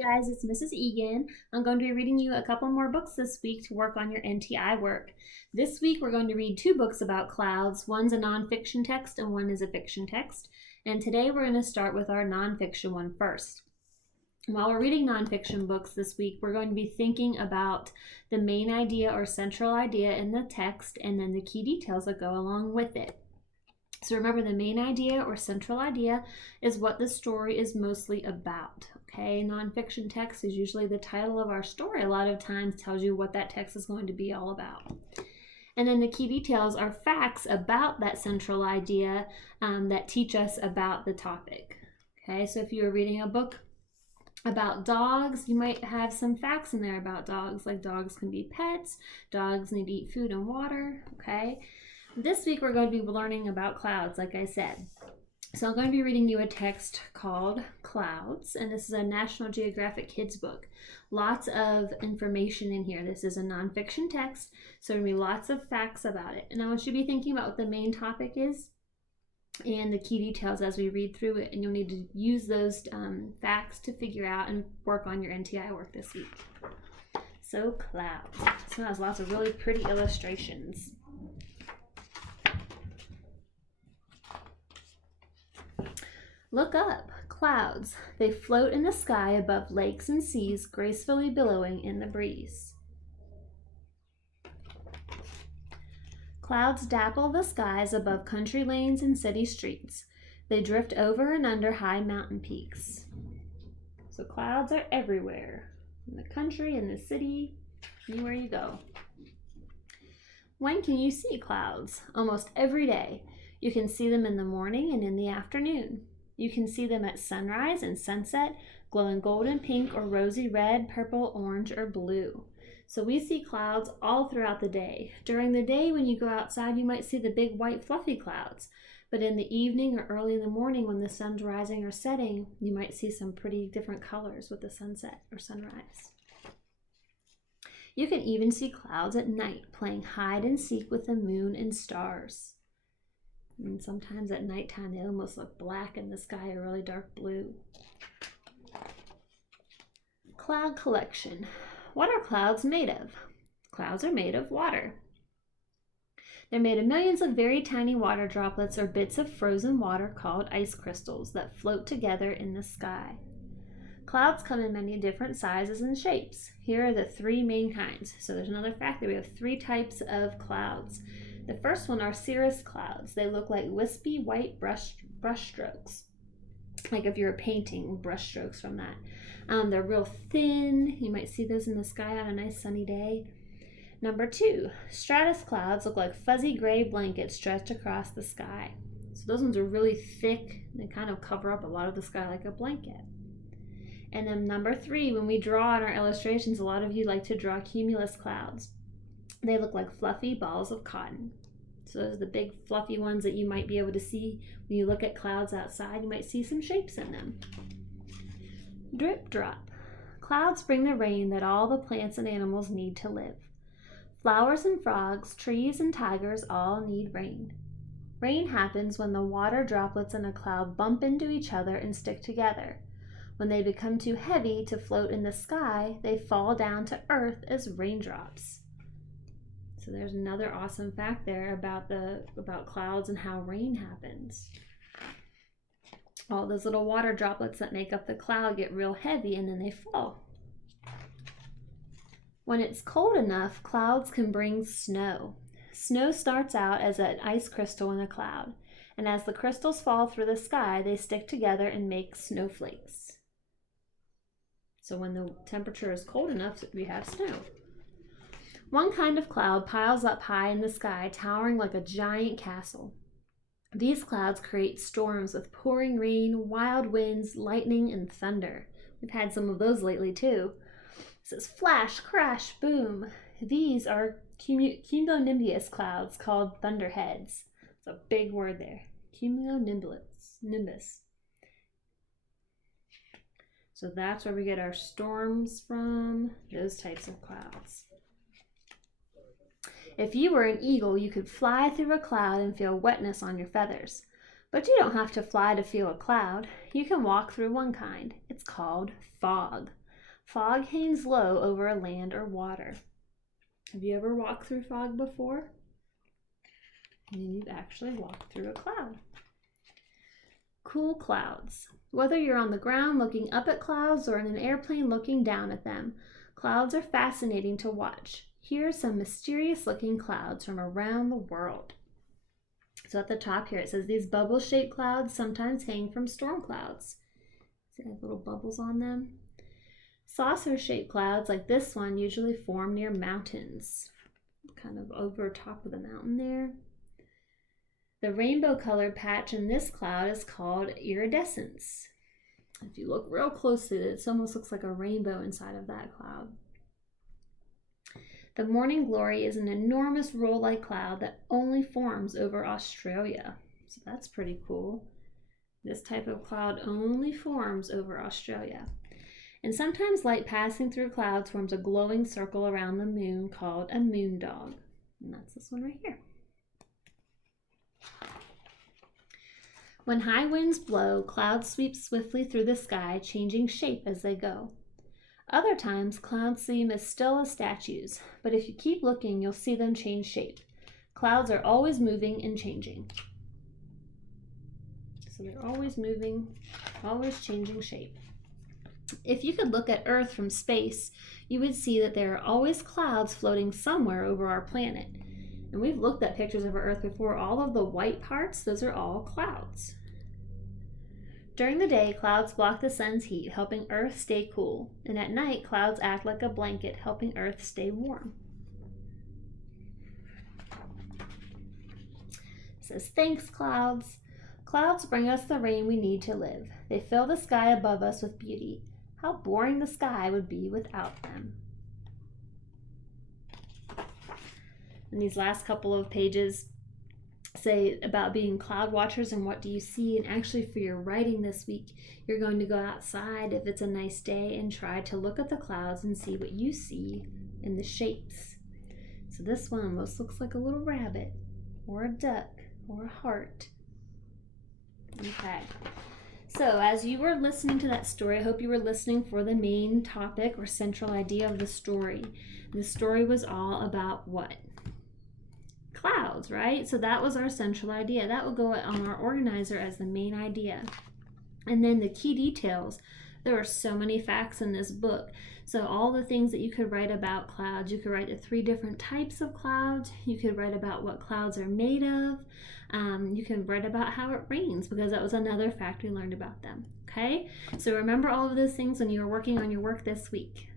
Guys, it's Mrs. Egan. I'm going to be reading you a couple more books this week to work on your NTI work. This week we're going to read two books about clouds. One's a nonfiction text and one is a fiction text. And today we're going to start with our nonfiction one first. While we're reading nonfiction books this week, we're going to be thinking about the main idea or central idea in the text and then the key details that go along with it. So remember, the main idea or central idea is what the story is mostly about. Okay, nonfiction text is usually the title of our story. A lot of times tells you what that text is going to be all about. And then the key details are facts about that central idea that teach us about the topic. Okay, so if you were reading a book about dogs, you might have some facts in there about dogs, like dogs can be pets, dogs need to eat food and water. Okay. This week we're going to be learning about clouds, like I said. So I'm going to be reading you a text called Clouds, and this is a National Geographic kids book. Lots of information in here. This is a nonfiction text, so there'll be lots of facts about it. And I want you to be thinking about what the main topic is and the key details as we read through it, and you'll need to use those facts to figure out and work on your NTI work this week. So Clouds. So it has lots of really pretty illustrations. Look up, clouds. They float in the sky above lakes and seas, gracefully billowing in the breeze. Clouds dapple the skies above country lanes and city streets. They drift over and under high mountain peaks. So clouds are everywhere, in the country, in the city, anywhere you go. When can you see clouds? Almost every day. You can see them in the morning and in the afternoon. You can see them at sunrise and sunset, glowing golden, pink, or rosy red, purple, orange, or blue. So we see clouds all throughout the day. During the day when you go outside, you might see the big white fluffy clouds. But in the evening or early in the morning when the sun's rising or setting, you might see some pretty different colors with the sunset or sunrise. You can even see clouds at night, playing hide and seek with the moon and stars. And sometimes at nighttime, they almost look black in the sky, a really dark blue. Cloud collection. What are clouds made of? Clouds are made of water. They're made of millions of very tiny water droplets or bits of frozen water called ice crystals that float together in the sky. Clouds come in many different sizes and shapes. Here are the three main kinds. So there's another fact that we have three types of clouds. The first one are cirrus clouds. They look like wispy white brush strokes. Like if you're painting, brush strokes from that. They're real thin. You might see those in the sky on a nice sunny day. Number two, stratus clouds look like fuzzy gray blankets stretched across the sky. So those ones are really thick. They kind of cover up a lot of the sky like a blanket. And then number three, when we draw in our illustrations, a lot of you like to draw cumulus clouds. They look like fluffy balls of cotton. So those are the big fluffy ones that you might be able to see when you look at clouds outside. You might see some shapes in them. Drip drop. Clouds bring the rain that all the plants and animals need to live. Flowers and frogs, trees and tigers all need rain. Rain happens when the water droplets in a cloud bump into each other and stick together. When they become too heavy to float in the sky, they fall down to earth as raindrops. So there's another awesome fact there about clouds and how rain happens. All those little water droplets that make up the cloud get real heavy and then they fall. When it's cold enough, clouds can bring snow. Snow starts out as an ice crystal in a cloud, and as the crystals fall through the sky, they stick together and make snowflakes. So when the temperature is cold enough, we have snow. One kind of cloud piles up high in the sky, towering like a giant castle. These clouds create storms with pouring rain, wild winds, lightning, and thunder. We've had some of those lately too. It says flash, crash, boom. These are cumulonimbus clouds called thunderheads. It's a big word there. Cumulonimbus. So that's where we get our storms from, those types of clouds. If you were an eagle, you could fly through a cloud and feel wetness on your feathers. But you don't have to fly to feel a cloud. You can walk through one kind. It's called fog. Fog hangs low over land or water. Have you ever walked through fog before? And then you've actually walked through a cloud. Cool clouds. Whether you're on the ground looking up at clouds or in an airplane looking down at them, clouds are fascinating to watch. Here are some mysterious looking clouds from around the world. So at the top here it says these bubble-shaped clouds sometimes hang from storm clouds. See, they have little bubbles on them. Saucer-shaped clouds like this one usually form near mountains, kind of over top of the mountain there. The rainbow-colored patch in this cloud is called iridescence. If you look real closely, it almost looks like a rainbow inside of that cloud. The morning glory is an enormous roll-like cloud that only forms over Australia. So that's pretty cool. This type of cloud only forms over Australia. And sometimes light passing through clouds forms a glowing circle around the moon called a moon dog. And that's this one right here. When high winds blow, clouds sweep swiftly through the sky, changing shape as they go. Other times, clouds seem as still as statues, but if you keep looking, you'll see them change shape. Clouds are always moving and changing. So they're always moving, always changing shape. If you could look at Earth from space, you would see that there are always clouds floating somewhere over our planet. And we've looked at pictures of our Earth before. All of the white parts, those are all clouds. During the day, clouds block the sun's heat, helping Earth stay cool. And at night, clouds act like a blanket, helping Earth stay warm. It says, thanks, clouds. Clouds bring us the rain we need to live. They fill the sky above us with beauty. How boring the sky would be without them. And these last couple of pages say about being cloud watchers and what do you see. And actually for your writing this week, you're going to go outside if it's a nice day and try to look at the clouds and see what you see in the shapes. So this one almost looks like a little rabbit or a duck or a heart. Okay. So as you were listening to that story, I hope you were listening for the main topic or central idea of the story. The story was all about what? Clouds, right? So that was our central idea. That would go on our organizer as the main idea. And then the key details. There are so many facts in this book. So all the things that you could write about clouds, you could write the 3 different types of clouds. You could write about what clouds are made of. You can write about how it rains because that was another fact we learned about them. Okay? So remember all of those things when you were working on your work this week.